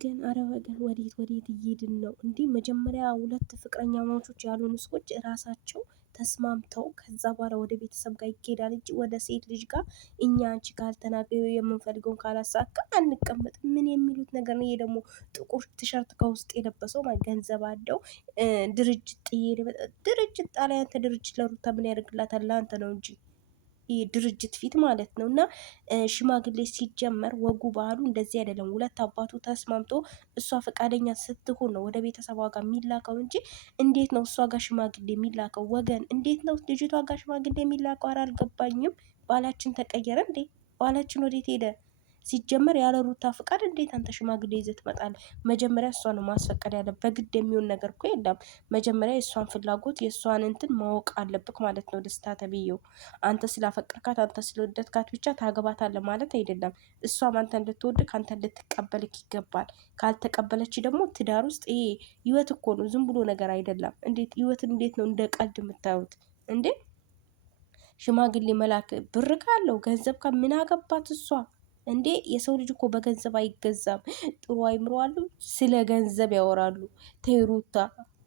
አረ ወገን ወዴት እየሄድን ነው እንዴ? መጀመሪያ ሁለት ፍቅረኛሞች ያልሆኑ ሰዎች ራሳቸው ተስማምተው ከዛ በኋላ ወደ ቤተሰብ ጋር ይኬዳል እንጂ ወደ ሴት ልጅ ጋር እኛ አንቺ ካልተናገሩ የምንፈልገውን ካላሳካ አንቀመጥ። ምን የሚሉት ነገር ነው? ይሄ ደግሞ ጥቁር ቲሸርት ከውስጥ የለበሰው ገንዘብ አለው ድርጅት ድርጅት ጣሊያን አንተ ድርጅት ለሩታ ምን ያደርግላታል? ለአንተ ነው እንጂ ድርጅት ፊት ማለት ነው። እና ሽማግሌ ሲጀመር ወጉ ባህሉ እንደዚህ አይደለም። ሁለት አባቱ ተስማምቶ እሷ ፈቃደኛ ስትሆን ነው ወደ ቤተሰቧ ጋር የሚላከው እንጂ እንዴት ነው እሷ ጋር ሽማግሌ የሚላከው? ወገን እንዴት ነው ልጅቷ ጋር ሽማግሌ የሚላከው? ኧረ አልገባኝም። ባላችን ተቀየረ እንዴ? ባላችን ወዴት ሄደ? ሲጀመር ያለ ሩታ ፍቃድ እንዴት አንተ ሽማግሌ ይዘህ ትመጣለህ? መጀመሪያ እሷ ነው ማስፈቀድ ያለ። በግድ የሚሆን ነገር እኮ የለም። መጀመሪያ የእሷን ፍላጎት የእሷን እንትን ማወቅ አለብክ ማለት ነው። ደስታ ተብዬው አንተ ስላፈቀርካት አንተ ስለወደድካት ብቻ ታገባታለህ ማለት አይደለም። እሷም አንተ እንድትወድክ አንተ እንድትቀበልክ ይገባል። ካልተቀበለች ደግሞ ትዳር ውስጥ ይሄ ህይወት እኮ ነው፣ ዝም ብሎ ነገር አይደለም። እንዴት ህይወትን እንዴት ነው እንደ ቀልድ የምታዩት እንዴ? ሽማግሌ መላክ ብር ካለው ገንዘብ ምን አገባት እሷ እንዴ? የሰው ልጅ እኮ በገንዘብ አይገዛም። ጥሩ አይምሮ አሉ፣ ስለ ገንዘብ ያወራሉ። ተይሩታ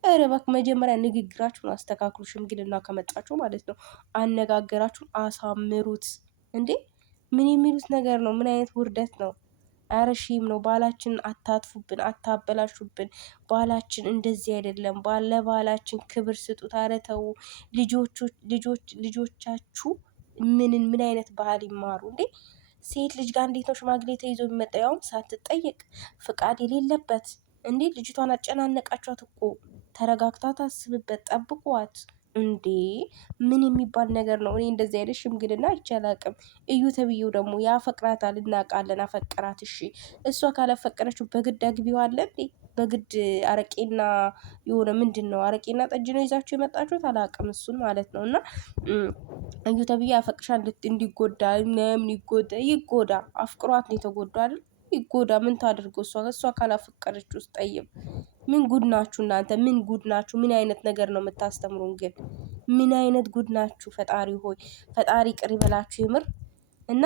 ኧረ እባክህ መጀመሪያ ንግግራችሁን አስተካክሉ። ሽምግልና ከመጣችሁ ማለት ነው አነጋገራችሁን አሳምሩት። እንዴ ምን የሚሉት ነገር ነው? ምን አይነት ውርደት ነው? ኧረ ሺም ነው። ባላችን አታጥፉብን፣ አታበላሹብን። ባላችን እንደዚህ አይደለም። ለባላችን ክብር ስጡት። ኧረ ተው። ልጆቻችሁ ምን አይነት ባህል ይማሩ እንዴ? ሴት ልጅ ጋር እንዴት ነው ሽማግሌ ተይዞ የሚመጣው? ያውም ሳትጠየቅ ፍቃድ የሌለበት እንዴ! ልጅቷን አጨናነቃችኋት እኮ። ተረጋግታ ታስብበት፣ ጠብቋት። እንዴ ምን የሚባል ነገር ነው? እኔ እንደዚህ አይነት ሽምግልና አይቻላቅም። እዩ ተብዬው ደግሞ ያፈቅራታል፣ እናውቃለን። አፈቀራት። እሺ እሷ ካላፈቀረችው በግድ አግቢው አለ እንዴ? በግድ አረቄና የሆነ ምንድን ነው አረቄና ጠጅ ነው ይዛችሁ የመጣችሁት? አላውቅም እሱን ማለት ነው። እና እዩ ተብዬ ያፈቅሻል እንዲጎዳ ምንም ይጎዳ። አፍቅሯት ነው የተጎዳ አይደል? ይጎዳ። ምን ታድርገው? እሷ ካላፈቀረች ውስጥ ጠይብ ምን ጉድ ናችሁ እናንተ? ምን ጉድ ናችሁ? ምን አይነት ነገር ነው የምታስተምሩን ግን? ምን አይነት ጉድ ናችሁ? ፈጣሪ ሆይ ፈጣሪ ቅር ይበላችሁ ይምር። እና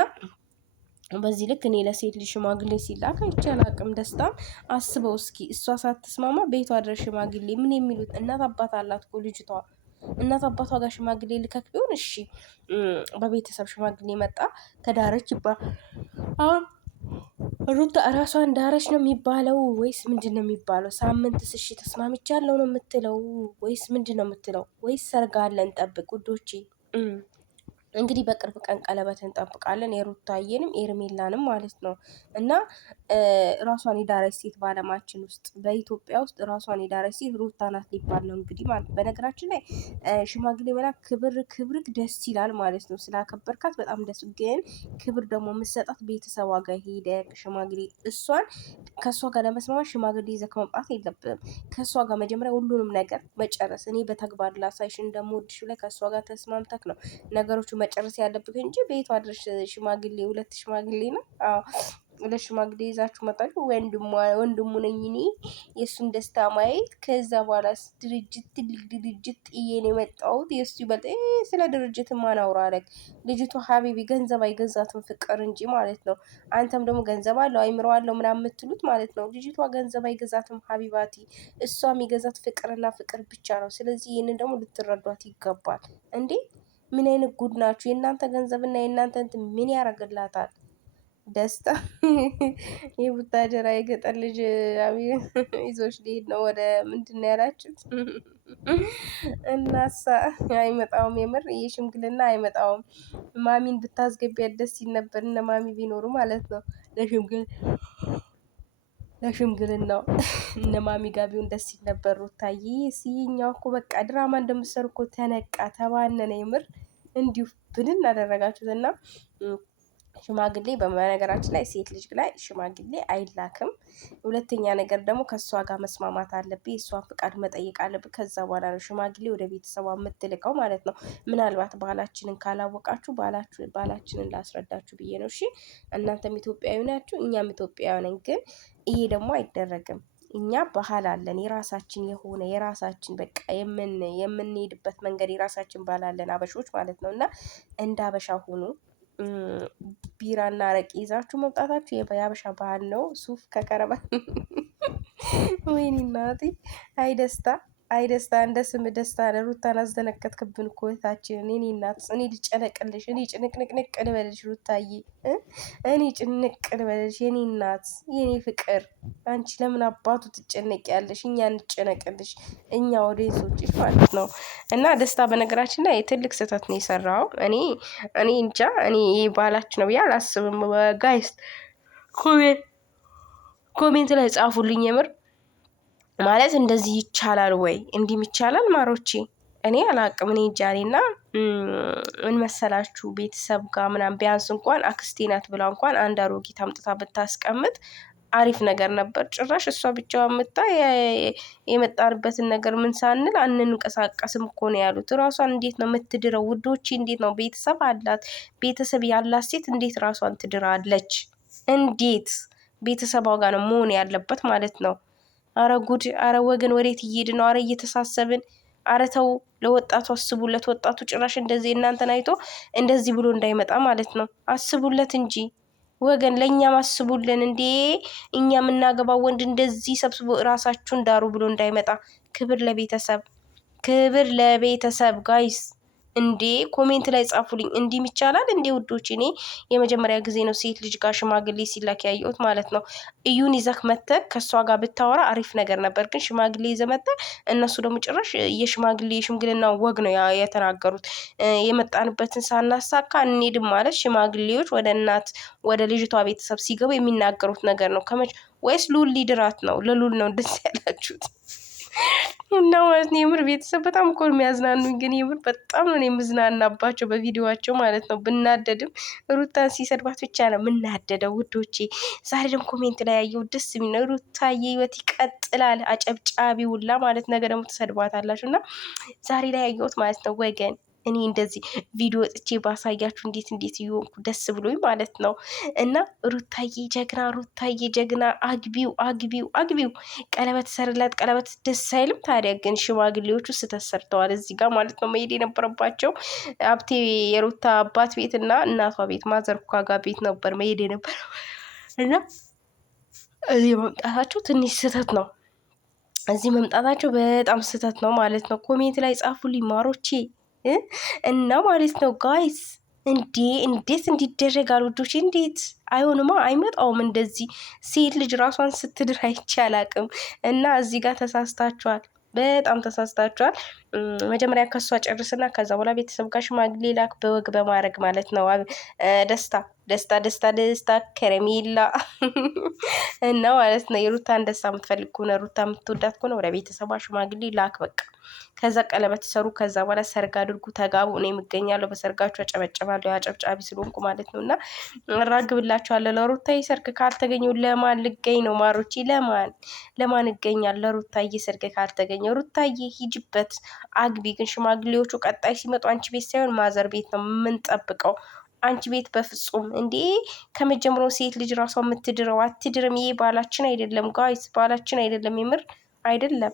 በዚህ ልክ እኔ ለሴት ልጅ ሽማግሌ ሲላክ አይቼ አላቅም። ደስታም አስበው እስኪ እሷ ሳትስማማ ቤቷ ድረስ ሽማግሌ ምን የሚሉት? እናት አባት አላት እኮ ልጅቷ። እናት አባቷ ጋር ሽማግሌ ልከክ ቢሆን እሺ፣ በቤተሰብ ሽማግሌ መጣ ተዳረች ይባል። አሁን ሩታ እራሷን ዳረች ነው የሚባለው ወይስ ምንድን ነው የሚባለው? ሳምንትስ እሺ ተስማምቻለሁ ነው የምትለው ወይስ ምንድን ነው የምትለው? ወይስ ሰርጋለን? ጠብቅ ውዶቼ። እንግዲህ በቅርብ ቀን ቀለበት እንጠብቃለን፣ የሩታዬንም ኤርሜላንም ማለት ነው። እና ራሷን የዳረች ሴት በአለማችን ውስጥ በኢትዮጵያ ውስጥ ራሷን የዳረች ሴት ሩታ ናት ሊባል ነው እንግዲህ ማለት። በነገራችን ላይ ሽማግሌ መላክ ክብርክ ደስ ይላል ማለት ነው። ስላከበርካት በጣም ደስ። ግን ክብር ደግሞ የምትሰጣት ቤተሰቧ ጋር ሄደ ሽማግሌ እሷን ከእሷ ጋር ለመስማማት ሽማግሌ ይዘህ መምጣት የለብንም። ከእሷ ጋር መጀመሪያ ሁሉንም ነገር መጨረስ። እኔ በተግባር ላሳይሽ እንደምወድሽ ላይ ከእሷ ጋር ተስማምተክ ነው ነገሮቹ መጨረስ ያለብህ እንጂ ቤቷ ድረስ ሽማግሌ ሁለት ሽማግሌ ነው። አዎ ሁለት ሽማግሌ ይዛችሁ መጣችሁ። ወንድሙ ነኝ እኔ የእሱን ደስታ ማየት። ከዛ በኋላ ድርጅት ትልቅ ድርጅት ጥዬ ነው የመጣሁት። የእሱ ይበልጥ ስለ ድርጅት ማን አውራለክ? ልጅቷ ሀቢቢ ገንዘብ አይገዛትም ፍቅር እንጂ ማለት ነው። አንተም ደግሞ ገንዘብ አለው አይምሮ አለው ምናምን የምትሉት ማለት ነው። ልጅቷ ገንዘብ አይገዛትም ሀቢባቲ። እሷ የሚገዛት ፍቅርና ፍቅር ብቻ ነው። ስለዚህ ይህንን ደግሞ ልትረዷት ይገባል። እንዴ ምን አይነት ጉድ ናችሁ? የእናንተ ገንዘብና የእናንተ እንትን ምን ያደርግላታል? ደስታ የቡታጀራ የገጠር ልጅ ይዞች ሊሄድ ነው ወደ ምንድን ነው ያላችሁት? እናሳ አይመጣውም። የምር የሽምግልና አይመጣውም። ማሚን ብታስገቢያት ደስ ይል ነበር። እነ ማሚ ቢኖሩ ማለት ነው። ለሽምግልናው እነ ማሚ ጋር ቢሆን ደስ ይል ነበር። ሩታዬ ሲኛው እኮ በቃ ድራማ እንደምትሰሩ እኮ ተነቃ ተባነነ። የምር እንዲሁ ብንን አደረጋችሁት። እና ሽማግሌ በነገራችን ላይ ሴት ልጅ ላይ ሽማግሌ አይላክም። ሁለተኛ ነገር ደግሞ ከእሷ ጋር መስማማት አለብህ። የእሷን ፍቃድ መጠየቅ አለብህ። ከዛ በኋላ ነው ሽማግሌ ወደ ቤተሰቧ የምትልቀው ማለት ነው። ምናልባት ባህላችንን ካላወቃችሁ ባህላችንን ላስረዳችሁ ብዬ ነው። እሺ እናንተም ኢትዮጵያዊ ናችሁ፣ እኛም ኢትዮጵያዊ ነን። ግን ይሄ ደግሞ አይደረግም። እኛ ባህል አለን የራሳችን የሆነ የራሳችን በቃ የምንሄድበት መንገድ የራሳችን ባህል አለን አበሾች ማለት ነው። እና እንደ አበሻ ሁኑ። ቢራና አረቄ ይዛችሁ መውጣታችሁ የሀበሻ ባህል ነው። ሱፍ ከቀረባ ወይኔ እናቴ! አይ ደስታ አይ ደስታ! እንደ ስም ደስታ ሩታን አስደነከትክብን እኮ እህታችንን። የኔ እናት እኔ ልጨነቅልሽ፣ እኔ ጭንቅንቅንቅ ልበልሽ ሩታዬ፣ እኔ ጭንቅ ልበልሽ የኔ እናት፣ የኔ ፍቅር። አንቺ ለምን አባቱ ትጨነቂያለሽ? እኛ እንጨነቅልሽ፣ እኛ ኦዲየንሶችሽ ማለት ነው። እና ደስታ በነገራችን ላይ ትልቅ ስህተት ነው የሰራው። እኔ እንጃ፣ እኔ ባህላችን ነው ብዬ አላስብም። ጋይስ ኮሜንት ላይ ጻፉልኝ የምር ማለት እንደዚህ ይቻላል ወይ? እንዲህም ይቻላል ማሮቼ? እኔ አላቅም። እኔ እንጃኔና ምን መሰላችሁ ቤተሰብ ጋር ምናምን ቢያንስ እንኳን አክስቴ ናት ብላ እንኳን አንድ አሮጊት አምጥታ ብታስቀምጥ አሪፍ ነገር ነበር። ጭራሽ እሷ ብቻዋን መጣ የመጣንበትን ነገር ምን ሳንል አንንቀሳቀስም እኮ ነው ያሉት። ራሷን እንዴት ነው የምትድረው ውዶቼ? እንዴት ነው ቤተሰብ አላት? ቤተሰብ ያላት ሴት እንዴት ራሷን ትድራለች? እንዴት ቤተሰቧ ጋር ነው መሆን ያለበት ማለት ነው። አረ ጉድ! አረ ወገን ወዴት እየሄድ ነው? አረ እየተሳሰብን። አረ ተው፣ ለወጣቱ አስቡለት። ወጣቱ ጭራሽ እንደዚህ እናንተን አይቶ እንደዚህ ብሎ እንዳይመጣ ማለት ነው። አስቡለት እንጂ ወገን፣ ለእኛም አስቡልን እንዴ! እኛ የምናገባው ወንድ እንደዚህ ሰብስቦ እራሳችሁን ዳሩ ብሎ እንዳይመጣ። ክብር ለቤተሰብ፣ ክብር ለቤተሰብ ጋይስ። እንዴ ኮሜንት ላይ ጻፉልኝ። እንዲህም ይቻላል እንዴ ውዶች? እኔ የመጀመሪያ ጊዜ ነው ሴት ልጅ ጋር ሽማግሌ ሲላክ ያየሁት ማለት ነው። እዩን ይዘህ መተህ ከእሷ ጋር ብታወራ አሪፍ ነገር ነበር፣ ግን ሽማግሌ ይዘህ መተህ እነሱ ደግሞ ጭራሽ የሽምግልና ወግ ነው የተናገሩት። የመጣንበትን ሳናሳካ እንሄድም ማለት ሽማግሌዎች ወደ እናት ወደ ልጅቷ ቤተሰብ ሲገቡ የሚናገሩት ነገር ነው። ወይስ ሉል ሊድራት ነው? ለሉል ነው እንደዚህ ያላችሁት? እና ማለት ነው የምር ቤተሰብ በጣም እኮ የሚያዝናኑኝ፣ ግን የምር በጣም ነው የምዝናናባቸው በቪዲዮዋቸው ማለት ነው። ብናደድም ሩታን ሲሰድባት ብቻ ነው የምናደደው ውዶቼ። ዛሬ ደግሞ ኮሜንት ላይ ያየው ደስ የሚል ነው። ሩታዬ ህይወት ይቀጥላል፣ አጨብጫቢ ውላ ማለት ነገ ደግሞ ትሰድባታላችሁ። እና ዛሬ ላይ ያየሁት ማለት ነው ወገን እኔ እንደዚህ ቪዲዮ ወጥቼ ባሳያችሁ እንዴት እየሆንኩ ደስ ብሎኝ ማለት ነው። እና ሩታዬ ጀግና፣ ሩታዬ ጀግና፣ አግቢው፣ ቀለበት ሰርላት። ቀለበት ደስ አይልም ታዲያ? ግን ሽማግሌዎቹ ስህተት ሰርተዋል እዚህ ጋር ማለት ነው። መሄድ የነበረባቸው ሀብቴ የሩታ አባት ቤት እና እናቷ ቤት ማዘርኳ ጋር ቤት ነበር መሄድ የነበረው እና እዚህ መምጣታቸው ትንሽ ስህተት ነው። እዚህ መምጣታቸው በጣም ስህተት ነው ማለት ነው። ኮሜንት ላይ ጻፉልኝ ማሮቼ እና ማለት ነው ጋይስ። እንዴት እንዲደረጋል ውዶች? እንዴት አይሆንማ፣ አይመጣውም እንደዚህ ሴት ልጅ ራሷን ስትድር አይቼ አላቅም። እና እዚህ ጋር ተሳስታችኋል፣ በጣም ተሳስታችኋል። መጀመሪያ ከሷ ጨርስና ከዛ በኋላ ቤተሰብ ጋር ሽማግሌ ላክ በወግ በማድረግ ማለት ነው። ደስታ ከረሜላ እና ማለት ነው። የሩታን ደስታ የምትፈልግ ከሆነ ሩታ የምትወዳት ከሆነ ወደ ቤተሰቧ ሽማግሌ ላክ በቃ። ከዛ ቀለበት ሰሩ። ከዛ በኋላ ሰርግ አድርጉ፣ ተጋቡ። እኔ የምገኛለሁ በሰርጋችሁ፣ አጨበጨባለሁ፣ አጨብጫቢ ስለሆንኩ ማለት ነው። እና እራግብላችኋለሁ። ለሩታዬ ሰርግ ካልተገኘው ለማን ልገኝ ነው ማሮቼ? ለማን እገኛለሁ? ለሩታዬ ሰርግ ካልተገኘው። ሩታዬ ሂጅበት አግቢ። ግን ሽማግሌዎቹ ቀጣይ ሲመጡ አንቺ ቤት ሳይሆን ማዘር ቤት ነው የምንጠብቀው። አንቺ ቤት በፍጹም እንዴ! ከመጀመሩ ሴት ልጅ ራሷ የምትድረው አትድርም። ይሄ ባላችን አይደለም ጋይስ፣ ባላችን አይደለም፣ የምር አይደለም።